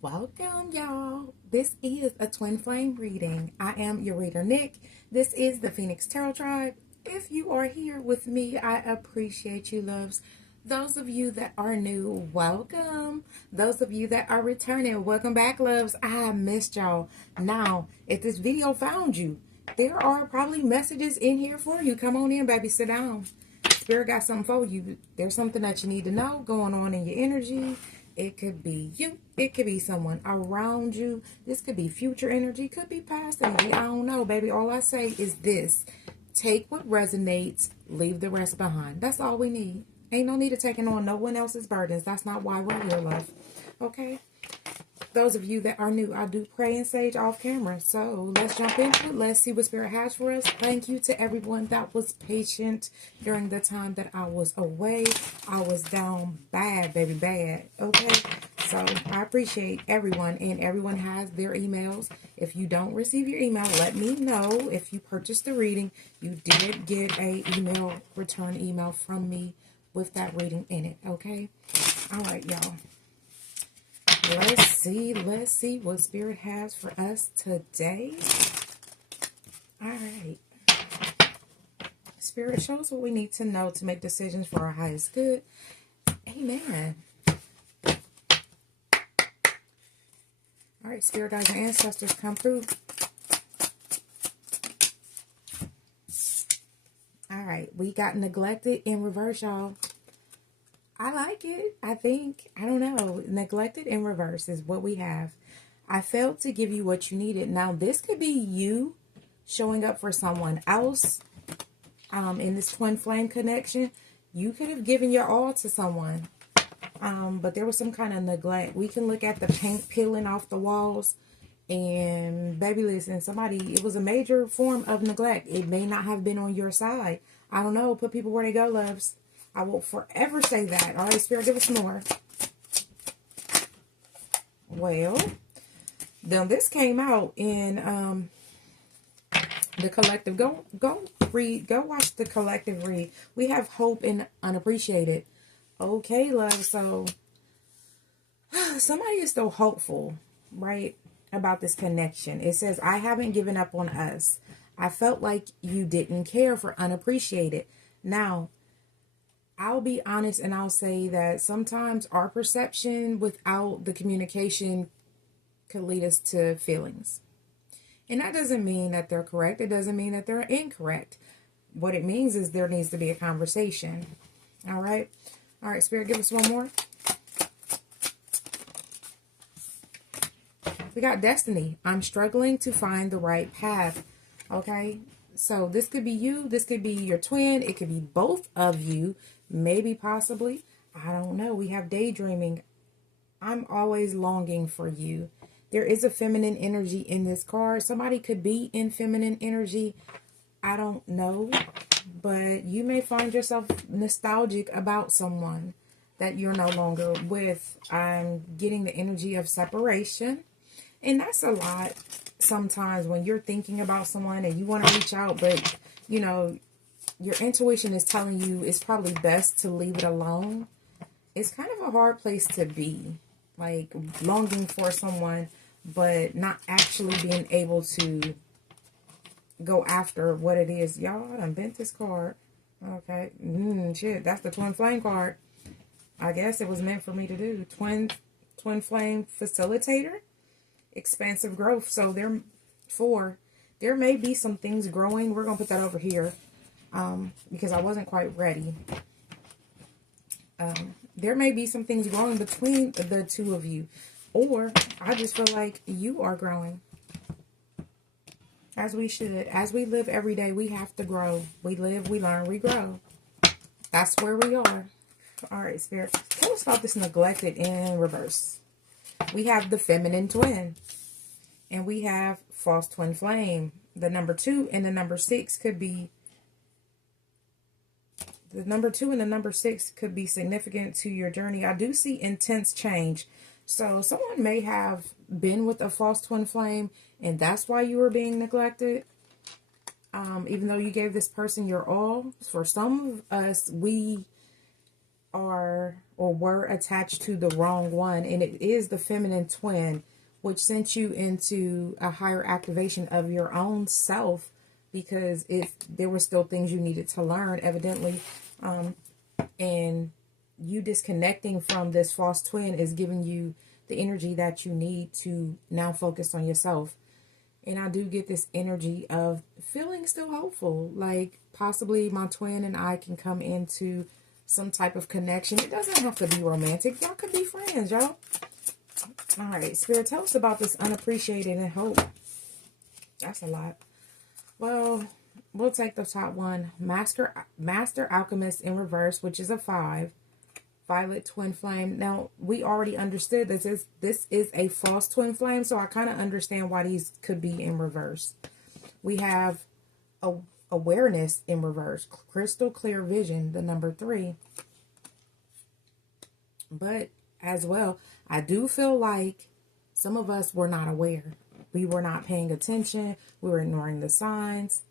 Welcome, y'all. This is a twin flame reading. I am your reader, Nick. This is the Phoenix Tarot Tribe. If you are here with me, I appreciate you, loves. Those of you that are new, welcome. Those of you that are returning, welcome back, loves. I missed y'all. Now, if this video found you, there are probably messages in here for you. Come on in, baby. Sit down. Spirit got something for you. There's something that you need to know going on in your energy. It could be you. It could be someone around you. This could be future energy. Could be past energy. I don't know, baby. All I say is this. Take what resonates. Leave the rest behind. That's all we need. Ain't no need to taking on no one else's burdens. That's not why we're here, love. Okay? Those of you that are new, I do pray and sage off camera. So let's jump into it. Let's see what Spirit has for us. Thank you to everyone that was patient during the time that I was away. I was down bad, baby, bad. Okay? So I appreciate everyone, and everyone has their emails. If you don't receive your email, let me know. If you purchased the reading, you did get a return email from me with that reading in it. Okay? All right, y'all. Let's see what Spirit has for us today. All right. Spirit, show us what we need to know to make decisions for our highest good. Amen. All right, Spirit guides and ancestors, come through. All right, we got neglected in reverse, y'all. I like it. I don't know. Neglected in reverse is what we have. I failed to give you what you needed. Now, this could be you showing up for someone else in this twin flame connection. You could have given your all to someone, but there was some kind of neglect. We can look at the paint peeling off the walls, and baby, listen, it was a major form of neglect. It may not have been on your side. I don't know. Put people where they go, loves. I will forever say that. All right, Spirit, give us more. Well, then this came out in the collective. Go read. Go watch the collective read. We have hope and unappreciated. Okay, love. So somebody is still hopeful, right, about this connection. It says, I haven't given up on us. I felt like you didn't care for unappreciated. Now, I'll be honest and I'll say that sometimes our perception without the communication could lead us to feelings. And that doesn't mean that they're correct. It doesn't mean that they're incorrect. What it means is there needs to be a conversation. All right. All right, Spirit, give us one more. We got destiny. I'm struggling to find the right path. Okay. So this could be you. This could be your twin. It could be both of you. Maybe, possibly. I don't know. We have daydreaming. I'm always longing for you. There is a feminine energy in this card. Somebody could be in feminine energy. I don't know. But you may find yourself nostalgic about someone that you're no longer with. I'm getting the energy of separation. And that's a lot sometimes when you're thinking about someone and you want to reach out, but, you know, your intuition is telling you it's probably best to leave it alone. It's kind of a hard place to be, like longing for someone, but not actually being able to go after what it is. Y'all, I done bent this card. Okay. Shit, that's the twin flame card. I guess it was meant for me to do. Twin flame facilitator, expansive growth. So there may be some things growing. We're going to put that over here. Because I wasn't quite ready. There may be some things growing between the two of you. Or I just feel like you are growing. As we should. As we live every day, we have to grow. We live, we learn, we grow. That's where we are. All right, Spirit. Tell us about this neglected in reverse. We have the feminine twin. And we have false twin flame. The number 2 and the number 6 could be... The number 2 and the number 6 could be significant to your journey. I do see intense change. So someone may have been with a false twin flame, and that's why you were being neglected. Even though you gave this person your all. For some of us, we are or were attached to the wrong one, and it is the feminine twin, which sent you into a higher activation of your own self, because if there were still things you needed to learn, evidently, and you disconnecting from this false twin is giving you the energy that you need to now focus on yourself. And I do get this energy of feeling still hopeful, like possibly my twin and I can come into some type of connection. It doesn't have to be romantic. Y'all could be friends, y'all. All right, Spirit, tell us about this unappreciated and hope. That's a lot. Well, we'll take the top one. Master Alchemist in reverse, which is a 5. Violet twin flame. Now, we already understood this is a false twin flame, so I kind of understand why these could be in reverse. We have awareness in reverse. Crystal clear vision, the number 3. But as well, I do feel like some of us were not aware. We were not paying attention. We were ignoring the signs.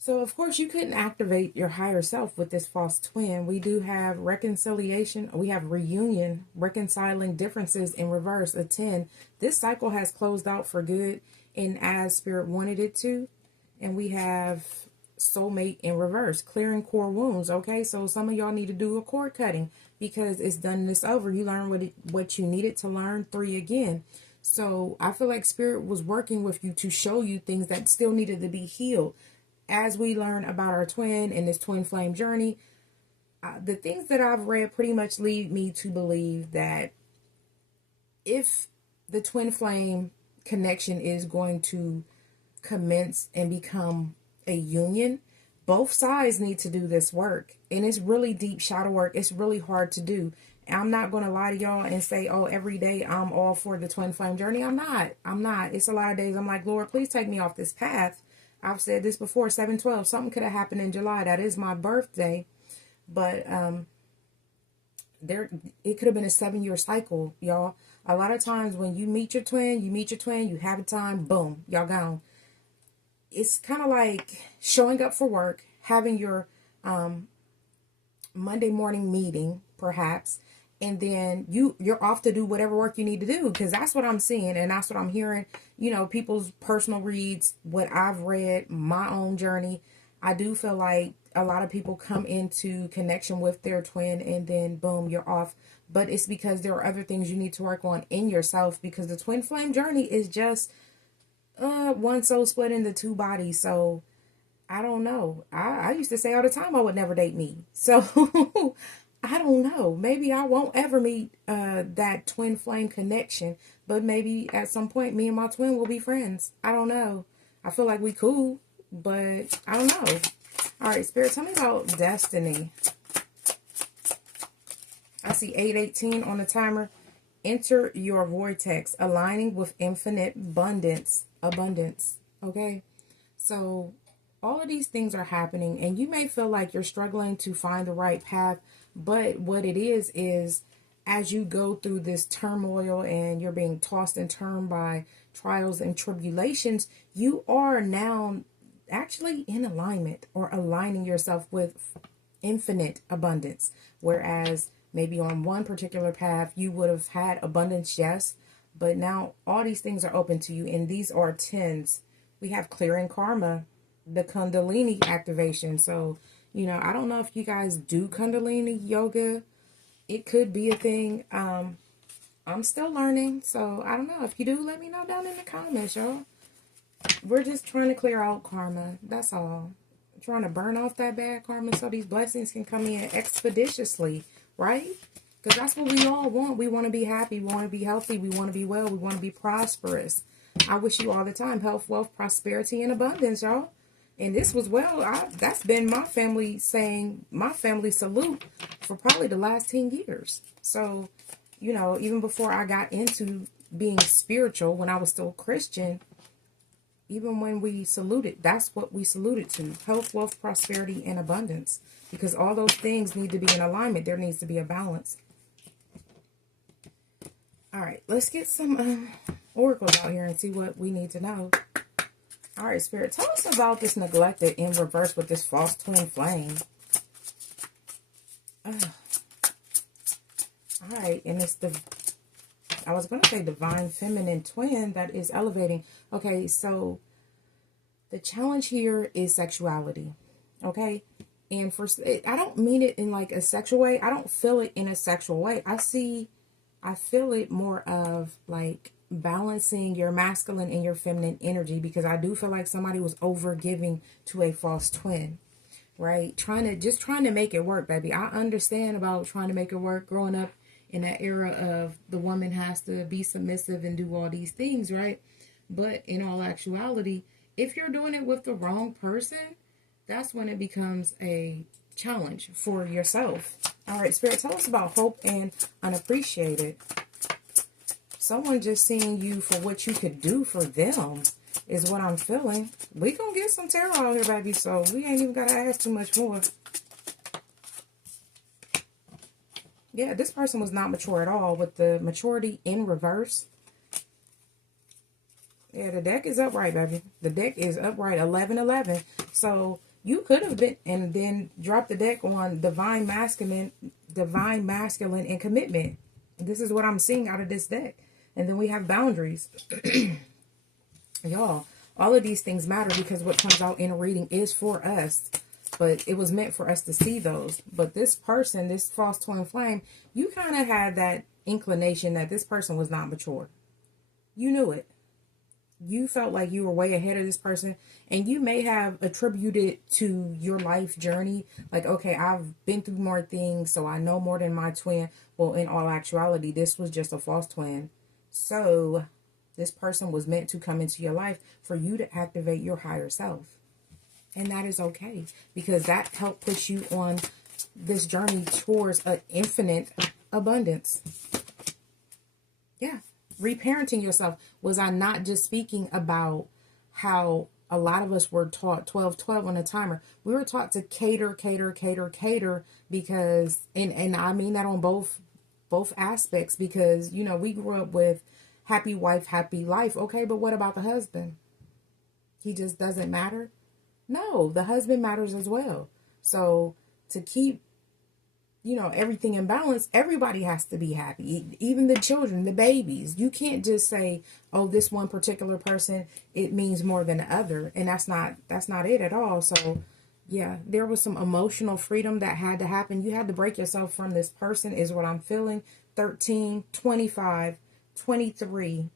So, of course, you couldn't activate your higher self with this false twin. We do have reconciliation. We have reunion, reconciling differences in reverse, a 10. This cycle has closed out for good and as Spirit wanted it to. And we have soulmate in reverse, clearing core wounds. Okay, so some of y'all need to do a cord cutting because it's done this over. You learned what you needed to learn. 3 again. So I feel like Spirit was working with you to show you things that still needed to be healed. As we learn about our twin and this twin flame journey, the things that I've read pretty much lead me to believe that if the twin flame connection is going to commence and become a union, both sides need to do this work. And it's really deep shadow work. It's really hard to do. I'm not going to lie to y'all and say, oh, every day I'm all for the twin flame journey. I'm not. It's a lot of days I'm like, Lord, please take me off this path. I've said this before, 7/12. Something could have happened in July. That is my birthday. But it could have been a 7-year cycle, y'all. A lot of times when you meet your twin, you have a time, boom, y'all gone. It's kind of like showing up for work, having your Monday morning meeting, perhaps, and then you're off to do whatever work you need to do, because that's what I'm seeing and that's what I'm hearing. You know, people's personal reads, what I've read, my own journey. I do feel like a lot of people come into connection with their twin and then boom, you're off. But it's because there are other things you need to work on in yourself, because the twin flame journey is just one soul split into 2 bodies. So I don't know. I used to say all the time I would never date me. So I don't know. Maybe I won't ever meet that twin flame connection. But maybe at some point me and my twin will be friends. I don't know. I feel like we cool, but I don't know. All right, Spirit, tell me about destiny. I see 8:18 on the timer. Enter your vortex, aligning with infinite abundance. Okay? So all of these things are happening, and you may feel like you're struggling to find the right path, but what it is as you go through this turmoil and you're being tossed and turned by trials and tribulations, you are now actually in alignment or aligning yourself with infinite abundance. Whereas maybe on one particular path, you would have had abundance, yes, but now all these things are open to you, and these are 10s. We have clearing karma, the Kundalini activation. So, you know, I don't know if you guys do Kundalini yoga. It could be a thing. I'm still learning, so I don't know. If you do, let me know down in the comments, y'all. We're just trying to clear out karma. That's all. Trying to burn off that bad karma so these blessings can come in expeditiously, right? Because that's what we all want. We want to be happy. We want to be healthy. We want to be well. We want to be prosperous. I wish you all the time health, wealth, prosperity, and abundance, y'all. And this was, that's been my family saying, my family salute for probably the last 10 years. So, you know, even before I got into being spiritual, when I was still Christian, even when we saluted, that's what we saluted to. Health, wealth, prosperity, and abundance. Because all those things need to be in alignment. There needs to be a balance. All right, let's get some oracles out here and see what we need to know. All right, Spirit, tell us about this neglected in reverse with this false twin flame. right? And it's I was going to say divine feminine twin that is elevating. Okay, so the challenge here is sexuality. Okay, and I don't mean it in like a sexual way. I don't feel it in a sexual way. I feel it more of like balancing your masculine and your feminine energy, because I do feel like somebody was over giving to a false twin, right? Trying to make it work, baby. I understand about trying to make it work, growing up in that era of the woman has to be submissive and do all these things, right? But in all actuality, if you're doing it with the wrong person, that's when it becomes a challenge for yourself. All right, Spirit, tell us about hope and unappreciated. Someone just seeing you for what you could do for them is what I'm feeling. We gonna get some tarot out here, baby, so we ain't even gotta ask too much more. Yeah, this person was not mature at all with the maturity in reverse. Yeah, the deck is upright, baby. The deck is upright, 11-11. So you could have been, and then dropped the deck on divine masculine and commitment. This is what I'm seeing out of this deck. And then we have boundaries. Y'all, all of these things matter, because what comes out in a reading is for us. But it was meant for us to see those. But this person, this false twin flame, you kind of had that inclination that this person was not mature. You knew it. You felt like you were way ahead of this person, and you may have attributed to your life journey, like, okay, I've been through more things, so I know more than my twin. Well, in all actuality, this was just a false twin. So this person was meant to come into your life for you to activate your higher self. And that is okay, because that helped push you on this journey towards an infinite abundance. Yeah. Reparenting yourself. Was I not just speaking about how a lot of us were taught 12-12 on a timer? We were taught to cater, because, and I mean that on both aspects, because, you know, we grew up with happy wife, happy life. Okay, but what about the husband? He just doesn't matter? No, the husband matters as well. So to keep, you know, everything in balance, everybody has to be happy, even the children, the babies. You can't just say, oh, this one particular person, it means more than the other. And that's not it at all. So yeah, there was some emotional freedom that had to happen. You had to break yourself from this person, is what I'm feeling. 13, 25, 23,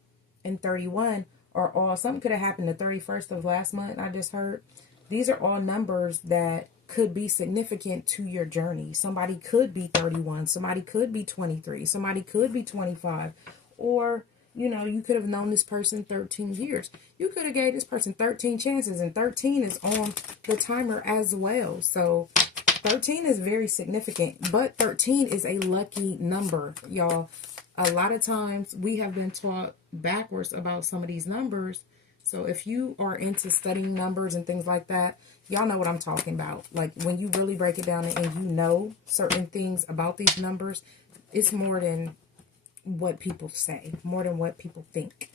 and 31 are all, something could have happened the 31st of last month, I just heard. These are all numbers that could be significant to your journey. Somebody could be 31. Somebody could be 23. Somebody could be 25. Or, you know, you could have known this person 13 years. You could have gave this person 13 chances, and 13 is on the timer as well. So 13 is very significant, but 13 is a lucky number, y'all. A lot of times we have been taught backwards about some of these numbers. So if you are into studying numbers and things like that, y'all know what I'm talking about. Like when you really break it down and you know certain things about these numbers, it's more than what people say, more than what people think.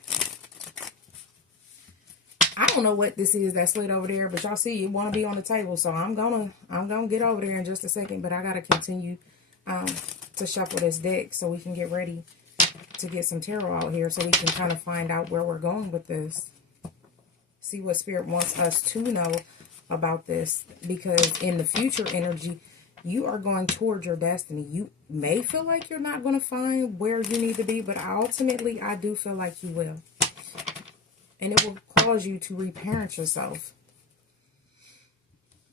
I don't know what this is that slid over there, but y'all see it want to be on the table. So I'm gonna get over there in just a second, but I gotta continue to shuffle this deck so we can get ready to get some tarot out here, so we can kind of find out where we're going with this. See what Spirit wants us to know about this, because in the future energy, you are going towards your destiny. You may feel like you're not going to find where you need to be, but ultimately, I do feel like you will. And it will cause you to reparent yourself.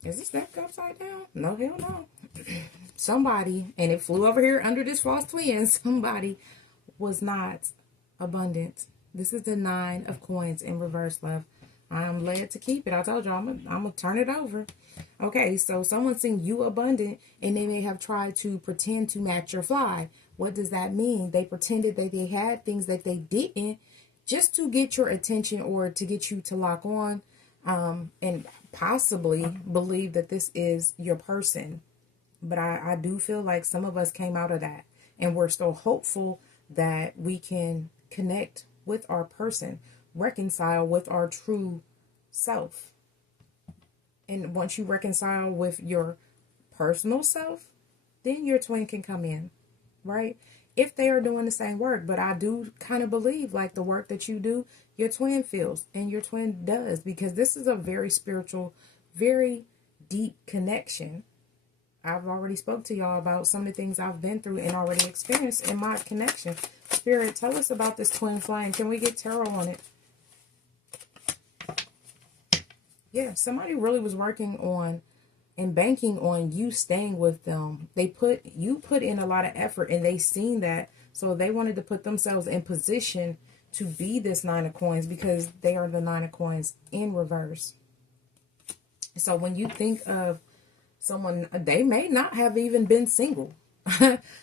Is this deck upside down? No, hell no. Somebody, and it flew over here under this false twin, somebody was not abundant. This is the 9 of coins in reverse, love. I'm led to keep it. I told y'all I'm gonna turn it over. Okay, so someone's saying you abundant, and they may have tried to pretend to match your fly. What does that mean? They pretended that they had things that they didn't, just to get your attention or to get you to lock on, and possibly believe that this is your person. But I do feel like some of us came out of that, and we're still hopeful that we can connect with our person, reconcile with our true self. And once you reconcile with your personal self, then your twin can come in, right? if they are doing the same work. But I do kind of believe like the work that you do, your twin feels and your twin does, because this is a very spiritual, very deep connection. I've already spoke to y'all about some of the things I've been through and already experienced in my connection. Spirit, tell us about this twin flame. Can we get tarot on it? Yeah, somebody really was working on and banking on you staying with them. You put in a lot of effort and they seen that. So they wanted to put themselves in position to be this Nine of Coins, because they are the Nine of Coins in reverse. So when you think of someone, they may not have even been single.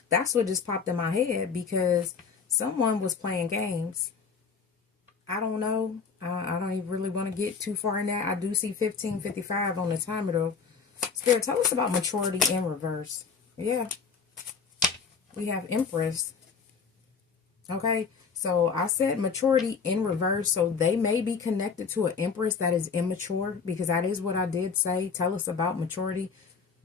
That's what just popped in my head, because someone was playing games. I don't know. I don't even really want to get too far in that. I do see 1555 on the timer though. Spirit, tell us about maturity in reverse. Yeah. We have Empress. Okay. So I said maturity in reverse. So they may be connected to an Empress that is immature, because that is what I did say. Tell us about maturity.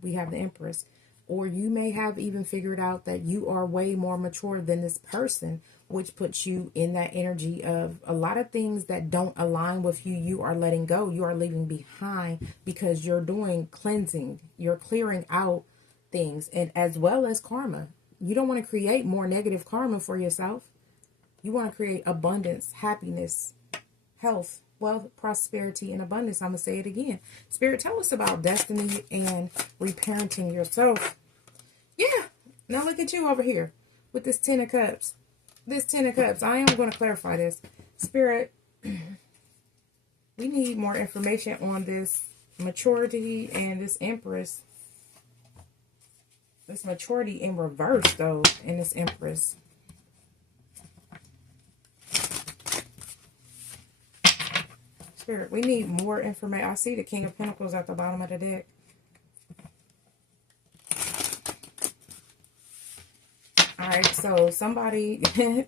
We have the Empress. Or you may have even figured out that you are way more mature than this person, which puts you in that energy of a lot of things that don't align with you. You are letting go. You are leaving behind, because you're doing cleansing. You're clearing out things, and as well as karma. You don't want to create more negative karma for yourself. You want to create abundance, happiness, health, wealth, prosperity, and abundance. I'm going to say it again. Spirit, tell us about destiny and reparenting yourself. Yeah. Now look at you over here with this Ten of Cups. This Ten of Cups. I am going to clarify this. Spirit, we need more information on this maturity and this Empress. This maturity in reverse, though, in this Empress. Spirit, we need more information. I see the King of Pentacles at the bottom of the deck. All right, so somebody can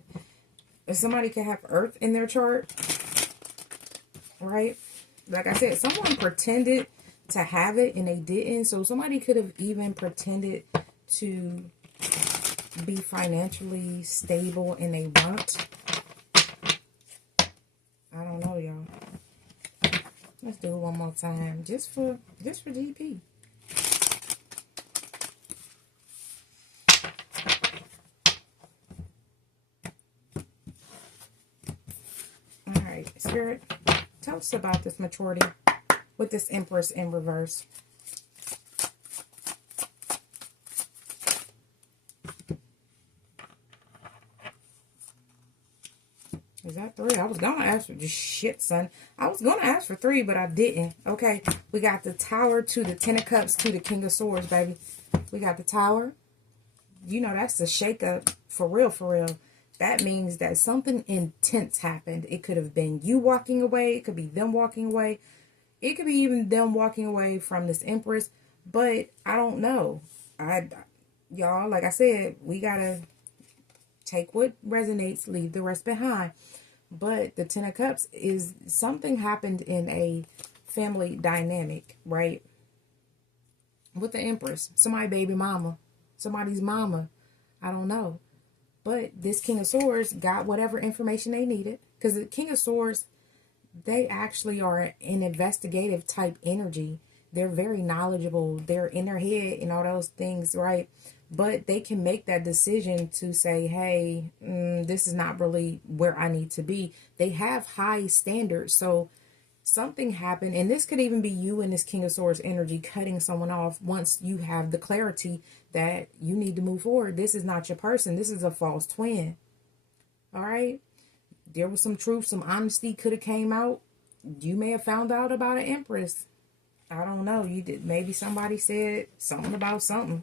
have Earth in their chart, right? Like I said, someone pretended to have it and they didn't. So somebody could have even pretended to be financially stable and they weren't. I don't know, y'all. Let's do it one more time, just for DP. All right, Spirit, tell us about this maturity with this Empress in reverse. Is that 3? I was going to ask for just shit, son. I was going to ask for 3, but I didn't. Okay, we got the Tower to the Ten of Cups to the King of Swords, baby. We got the Tower. You know, that's the shake-up for real, for real. That means that something intense happened. It could have been you walking away. It could be them walking away. It could be even them walking away from this Empress. But I don't know. Y'all, like I said, we got to take what resonates, leave the rest behind. But the Ten of Cups is something happened in a family dynamic, right? With the Empress. Somebody's baby mama. Somebody's mama. I don't know. But this King of Swords got whatever information they needed. Because the King of Swords, they actually are an investigative type energy. They're very knowledgeable. They're in their head and all those things, right? But they can make that decision to say, hey, this is not really where I need to be. They have high standards. So something happened. And this could even be you and this King of Swords energy cutting someone off once you have the clarity that you need to move forward. This is not your person. This is a false twin. All right. There was some truth, some honesty could have came out. You may have found out about an Empress. I don't know. You did. Maybe somebody said something about something.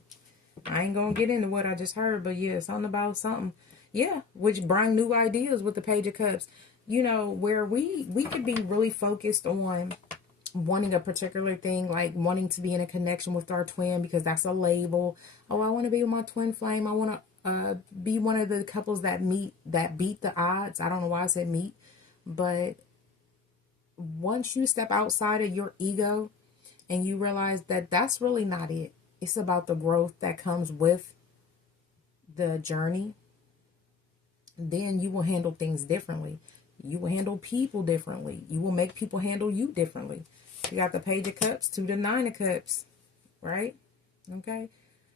I ain't gonna get into what I just heard, but yeah, something about something. Yeah, which bring new ideas with the Page of Cups. You know, where we could be really focused on wanting a particular thing, like wanting to be in a connection with our twin because that's a label. Oh, I want to be with my twin flame. I want to be one of the couples that beat the odds. I don't know why I said meet, but once you step outside of your ego and you realize that that's really not it. It's about the growth that comes with the journey. then you will handle things differently. You will handle people differently. You will make people handle you differently. You got the Page of Cups to the Nine of Cups, right? Okay.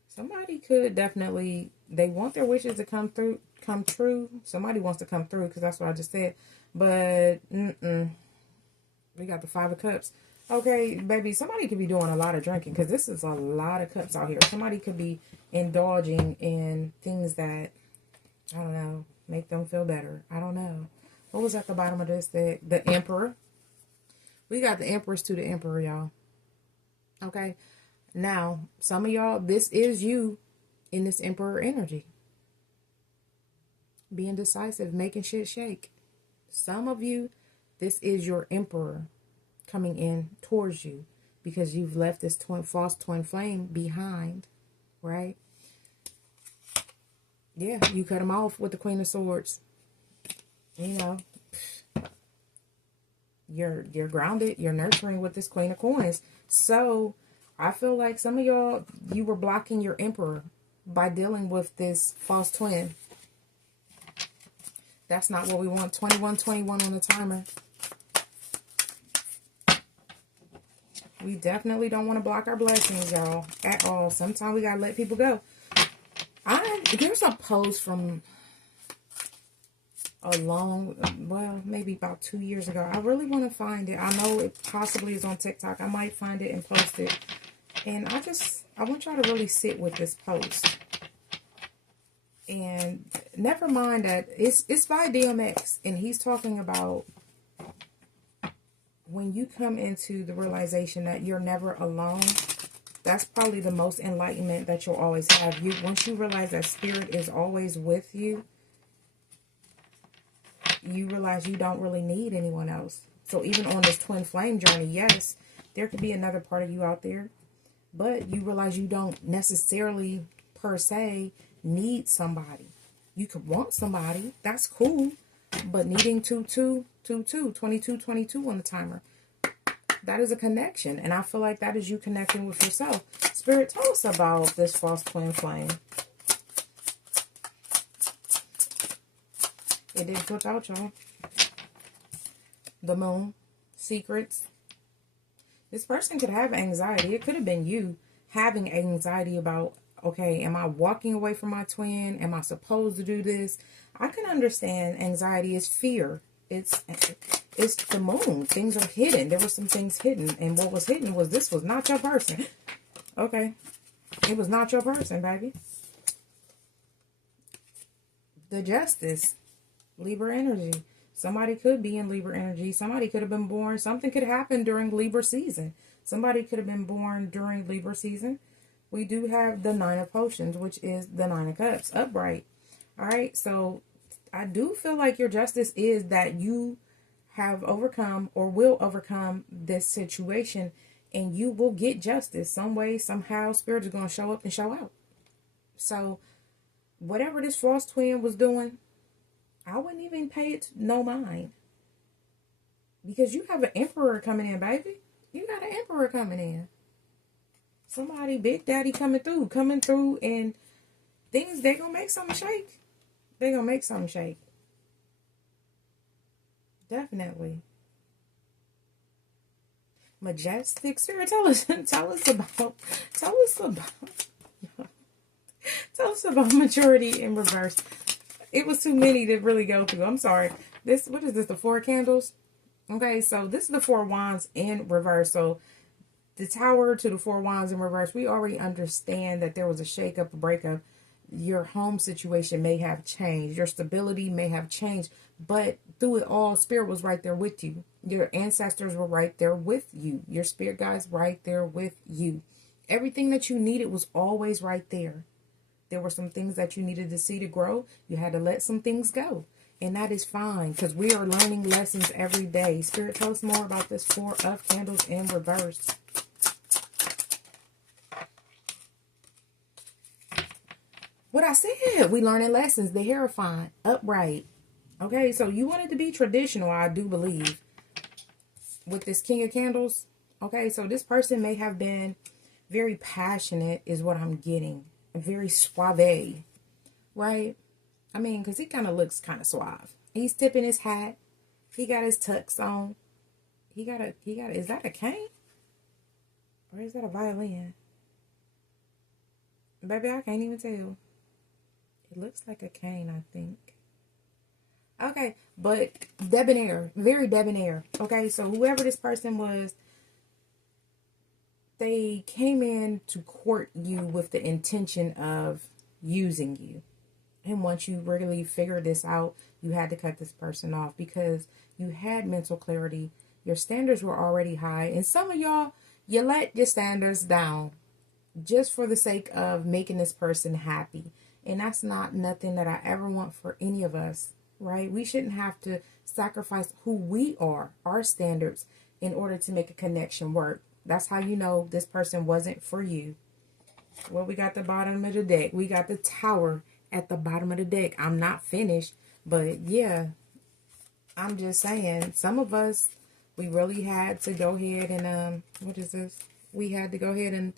Somebody could definitely, they want their wishes to come true. Somebody wants to come through, because that's what I just said. But, we got the Five of Cups. Okay, baby, somebody could be doing a lot of drinking, because this is a lot of cups out here. Somebody could be indulging in things that, I don't know, make them feel better. I don't know. What was at the bottom of this? The Emperor. We got the Empress to the Emperor, y'all. Okay. Now, some of y'all, this is you in this Emperor energy. Being decisive, making shit shake. Some of you, this is your Emperor coming in towards you, because you've left this false twin flame behind, right? Yeah, you cut him off with the Queen of Swords. You know, you're grounded, you're nurturing with this Queen of Coins. So I feel like some of y'all, you were blocking your Emperor by dealing with this false twin. That's not what we want. 2121 on the timer. We definitely don't want to block our blessings, y'all, at all. Sometimes we gotta let people go. There's a post from maybe about 2 years ago. I really want to find it. I know it possibly is on TikTok. I might find it and post it. And I want y'all to really sit with this post. And never mind that it's by DMX, and he's talking about when you come into the realization that you're never alone. That's probably the most enlightenment that you'll always have. Once you realize that spirit is always with you, you realize you don't really need anyone else. So even on this twin flame journey, yes, there could be another part of you out there, but you realize you don't necessarily per se need somebody. You could want somebody, that's cool, but needing 22 on the timer, that is a connection. And I feel like that is you connecting with yourself. Spirit, tell us about this false twin flame. It didn't flip out, y'all. The Moon. Secrets. This person could have anxiety. It could have been you having anxiety about, okay, am I walking away from my twin? Am I supposed to do this? I can understand anxiety is fear. It's the moon. Things are hidden. There were some things hidden. And what was hidden was this was not your person. Okay. It was not your person, baby. The Justice. Libra energy. Somebody could be in Libra energy. Somebody could have been born. Something could happen during Libra season. Somebody could have been born during Libra season. We do have the Nine of Potions, which is the Nine of Cups, upright. All right, so I do feel like your justice is that you have overcome or will overcome this situation, and you will get justice some way, somehow. Spirit is going to show up and show out. So whatever this false twin was doing, I wouldn't even pay it no mind. Because you have an Emperor coming in, baby. You got an Emperor coming in. Somebody, Big Daddy coming through, and things, they're going to make something shake. They're going to make something shake. Definitely. Majestic Spirit, tell us about maturity in reverse. It was too many to really go through. I'm sorry. What is this? The Four Candles? Okay, so this is the Four Wands in reverse. So the Tower to the Four Wands in reverse, we already understand that there was a shakeup, a breakup. Your home situation may have changed. Your stability may have changed. But through it all, Spirit was right there with you. Your ancestors were right there with you. Your spirit guides right there with you. Everything that you needed was always right there. There were some things that you needed to see to grow. You had to let some things go. And that is fine, because we are learning lessons every day. Spirit, tell us more about this Four of Candles in reverse. What I said, we learning lessons. The Hierophant, upright. Okay, so you wanted to be traditional, I do believe, with this King of Candles. Okay, so this person may have been very passionate, is what I'm getting. Very suave, right? I mean, because he kind of looks kind of suave. He's tipping his hat. He got his tux on. Is that a cane? Or is that a violin? Baby, I can't even tell. It looks like a cane, I think. Okay, but debonair. Very debonair. Okay, so whoever this person was, they came in to court you with the intention of using you. And once you really figured this out, you had to cut this person off because you had mental clarity. Your standards were already high. And some of y'all, you let your standards down just for the sake of making this person happy. And that's not nothing that I ever want for any of us, right? We shouldn't have to sacrifice who we are, our standards, in order to make a connection work. That's how you know this person wasn't for you. Well, we got the bottom of the deck. We got the Tower at the bottom of the deck. I'm not finished, but yeah, I'm just saying, some of us, we really had to go ahead and, what is this? We had to go ahead and,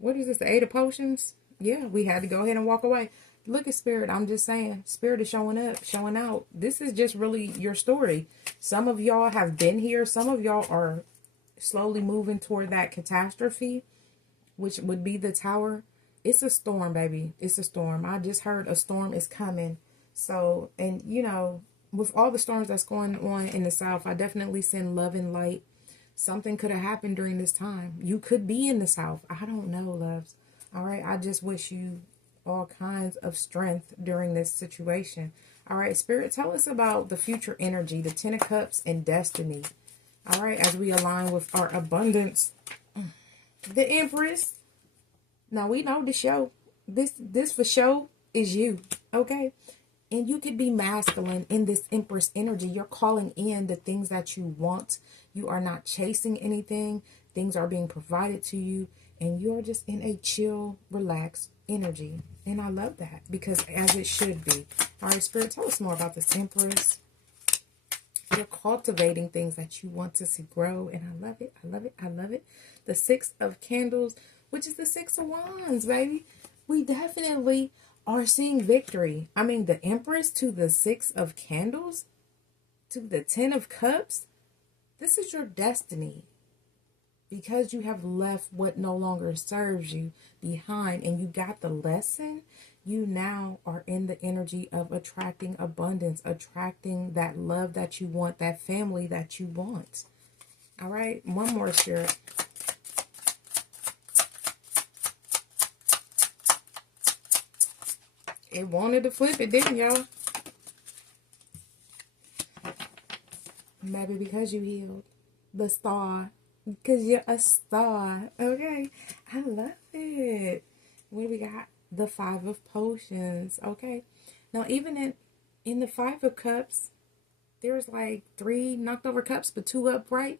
what is this, the Eight of Potions? Yeah, we had to go ahead and walk away. Look at Spirit. I'm just saying, Spirit is showing up, showing out. This is just really your story. Some of y'all have been here. Some of y'all are slowly moving toward that catastrophe, which would be the Tower. It's a storm, baby. It's a storm. I just heard a storm is coming. So, and you know, with all the storms that's going on in the South, I definitely send love and light. Something could have happened during this time. You could be in the South. I don't know, loves. All right. I just wish you all kinds of strength during this situation. All right. Spirit, tell us about the future energy, the Ten of Cups and destiny. All right. As we align with our abundance, the Empress. Now we know the show. This for show is you. Okay. And you could be masculine in this Empress energy. You're calling in the things that you want. You are not chasing anything. Things are being provided to you. And you're just in a chill, relaxed energy. And I love that because as it should be. All right, Spirit, tell us more about this Empress. You're cultivating things that you want to see grow. And I love it. I love it. I love it. The Six of Candles, which is the Six of Wands, baby. We definitely are seeing victory. I mean, the Empress to the Six of Candles to the Ten of Cups. This is your destiny. Because you have left what no longer serves you behind and you got the lesson, you now are in the energy of attracting abundance, attracting that love that you want, that family that you want. All right, one more, Spirit. It wanted to flip it, didn't y'all? Maybe because you healed. The Star. Because you're a star. Okay. I love it. What do we got? The Five of Potions. Okay. Now, even in the Five of Cups, there's like 3 knocked over cups, but 2 upright.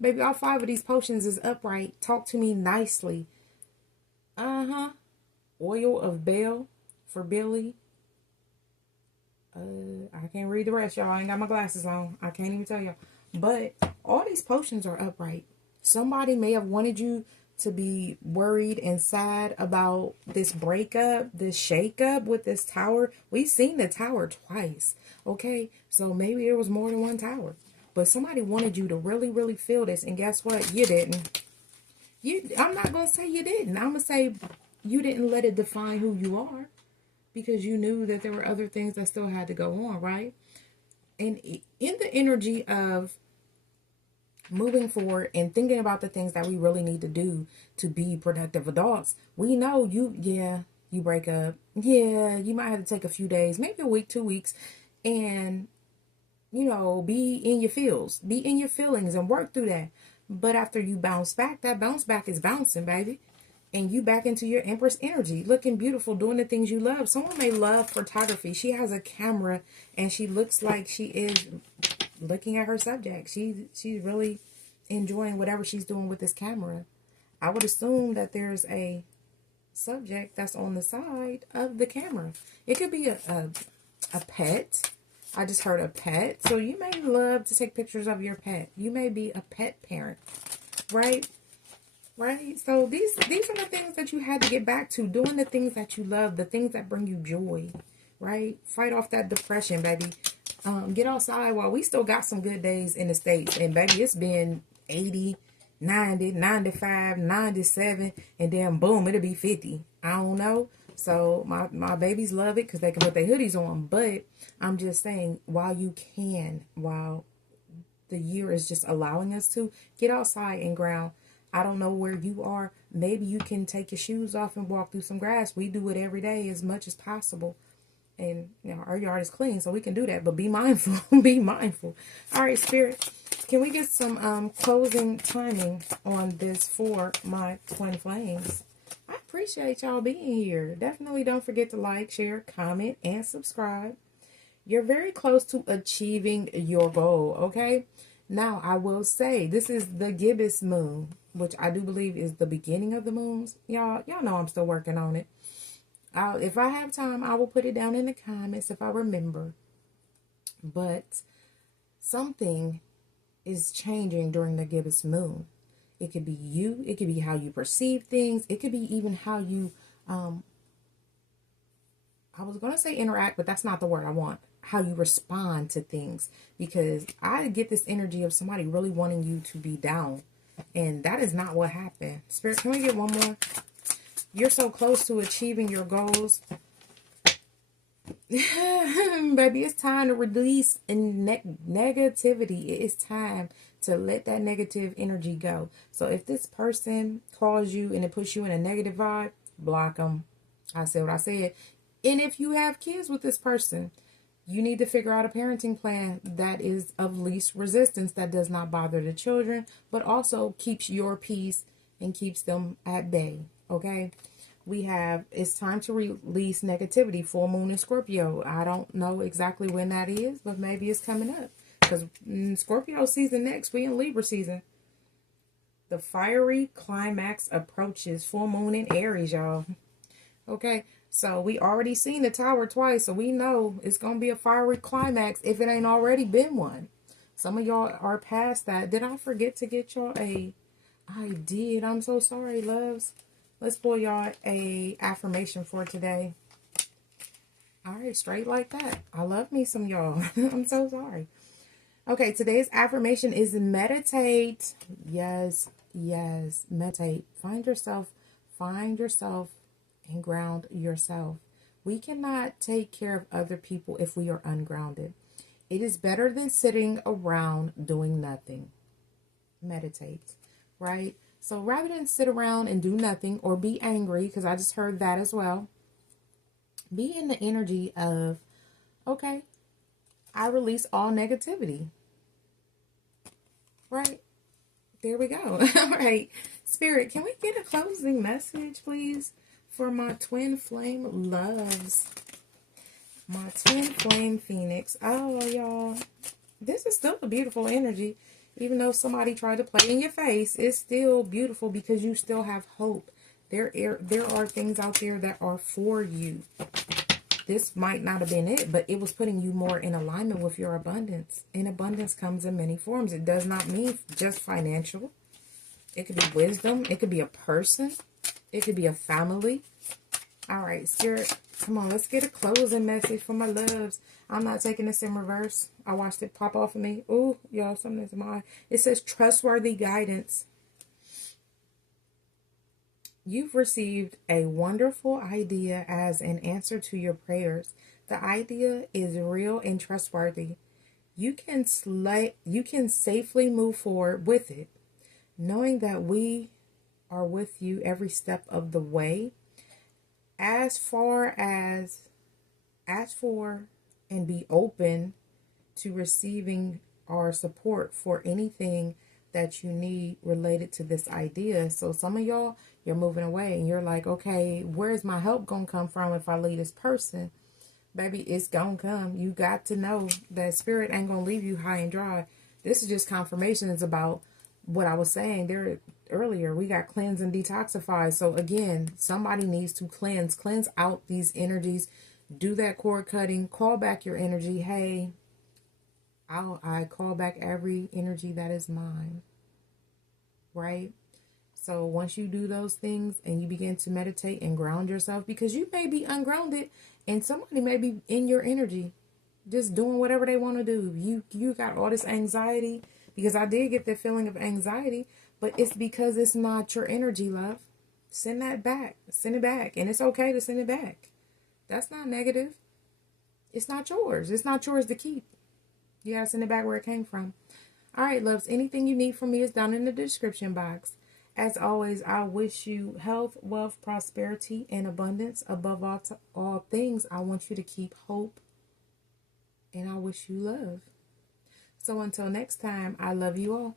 Baby, all 5 of these potions is upright. Talk to me nicely. Oil of Bale for Billy. I can't read the rest, y'all. I ain't got my glasses on. I can't even tell y'all. But all these potions are upright. Somebody may have wanted you to be worried and sad about this breakup, this shakeup with this Tower. We've seen the Tower twice. Okay, so maybe there was more than one Tower. But somebody wanted you to really, really feel this. And guess what? You didn't. I'm not going to say you didn't. I'm going to say you didn't let it define who you are. Because you knew that there were other things that still had to go on, right? And in the energy of moving forward and thinking about the things that we really need to do to be productive adults, we know you break up. Yeah, you might have to take a few days, maybe a week, 2 weeks, and, you know, be in your feels, be in your feelings and work through that. But after you bounce back, that bounce back is bouncing, baby. And you back into your Empress energy, looking beautiful, doing the things you love. Someone may love photography. She has a camera and she looks like she is looking at her subject. She's really enjoying whatever she's doing with this camera. I would assume that there's a subject that's on the side of the camera. It could be a pet. I just heard a pet. So you may love to take pictures of your pet. You may be a pet parent, right? Right? So these are the things that you had to get back to. Doing the things that you love. The things that bring you joy. right? Fight off that depression, baby. Get outside while we still got some good days in the States. And baby, it's been 80, 90, 95, 97, and then boom, it'll be 50. I don't know. So my babies love it because they can put their hoodies on. But I'm just saying, while you can, while the year is just allowing us to, get outside and ground. I don't know where you are. Maybe you can take your shoes off and walk through some grass. We do it every day as much as possible. And you know, our yard is clean, so we can do that. But be mindful. Be mindful. All right, Spirit. Can we get some closing timing on this for my twin flames? I appreciate y'all being here. Definitely don't forget to like, share, comment, and subscribe. You're very close to achieving your goal, okay? Now, I will say, this is the gibbous moon, which I do believe is the beginning of the moons. Y'all know I'm still working on it. If I have time, I will put it down in the comments if I remember. But something is changing during the gibbous moon. It could be you. It could be how you perceive things. It could be even how you, I was going to say interact, but that's not the word I want. How you respond to things. Because I get this energy of somebody really wanting you to be down. And that is not what happened. Spirit, can we get one more? You're so close to achieving your goals. Baby, it's time to release negativity. It is time to let that negative energy go. So if this person calls you and it puts you in a negative vibe, block them. I said what I said. And if you have kids with this person, you need to figure out a parenting plan that is of least resistance, that does not bother the children, but also keeps your peace and keeps them at bay. Okay? We have, it's time to release negativity. Full moon in Scorpio. I don't know exactly when that is, but maybe it's coming up. Because Scorpio season next, we in Libra season. The fiery climax approaches. Full moon in Aries, y'all. Okay, so we already seen the tower twice, so we know it's going to be a fiery climax if it ain't already been one. Some of y'all are past that. Did I forget to get y'all a... I did. I'm so sorry, loves. Let's pull y'all a affirmation for today. All right, straight like that. I love me some y'all. I'm so sorry. Okay, today's affirmation is meditate. Yes, yes, meditate. Find yourself and ground yourself. We cannot take care of other people if we are ungrounded. It is better than sitting around doing nothing. Meditate, right? So rather than sit around and do nothing or be angry, because I just heard that as well, be in the energy of, okay, I release all negativity. Right? There we go. All right. Spirit, can we get a closing message, please, for my twin flame loves? My twin flame phoenix. Oh, y'all. This is still a beautiful energy. Even though somebody tried to play in your face, it's still beautiful because you still have hope. There are things out there that are for you. This might not have been it, but it was putting you more in alignment with your abundance. And abundance comes in many forms. It does not mean just financial. It could be wisdom. It could be a person. It could be a family. All right, Spirit, come on. Let's get a closing message for my loves. I'm not taking this in reverse. I watched it pop off of me. Ooh, y'all, something's in my eye. It says trustworthy guidance. You've received a wonderful idea as an answer to your prayers. The idea is real and trustworthy. You can safely move forward with it, knowing that we are with you every step of the way. Ask for and be open to receiving our support for anything that you need related to this idea. So some of y'all, you're moving away and you're like, okay, where's my help gonna come from if I leave this person? Baby, it's gonna come. You got to know that Spirit ain't gonna leave you high and dry. This is just confirmation. It's about what I was saying there earlier. We got cleanse and detoxify. So again, somebody needs to cleanse out these energies. Do that cord cutting. Call back your energy. Hey, I call back every energy that is mine. Right? So once you do those things and you begin to meditate and ground yourself, because you may be ungrounded and somebody may be in your energy just doing whatever they want to do. You got all this anxiety, because I did get the feeling of anxiety, but it's because it's not your energy, love. Send that back. Send it back. And it's okay to send it back. That's not negative. It's not yours. It's not yours to keep. You gotta send it back where it came from. All right, loves. Anything you need from me is down in the description box. As always, I wish you health, wealth, prosperity, and abundance. Above all things, I want you to keep hope. And I wish you love. So until next time, I love you all.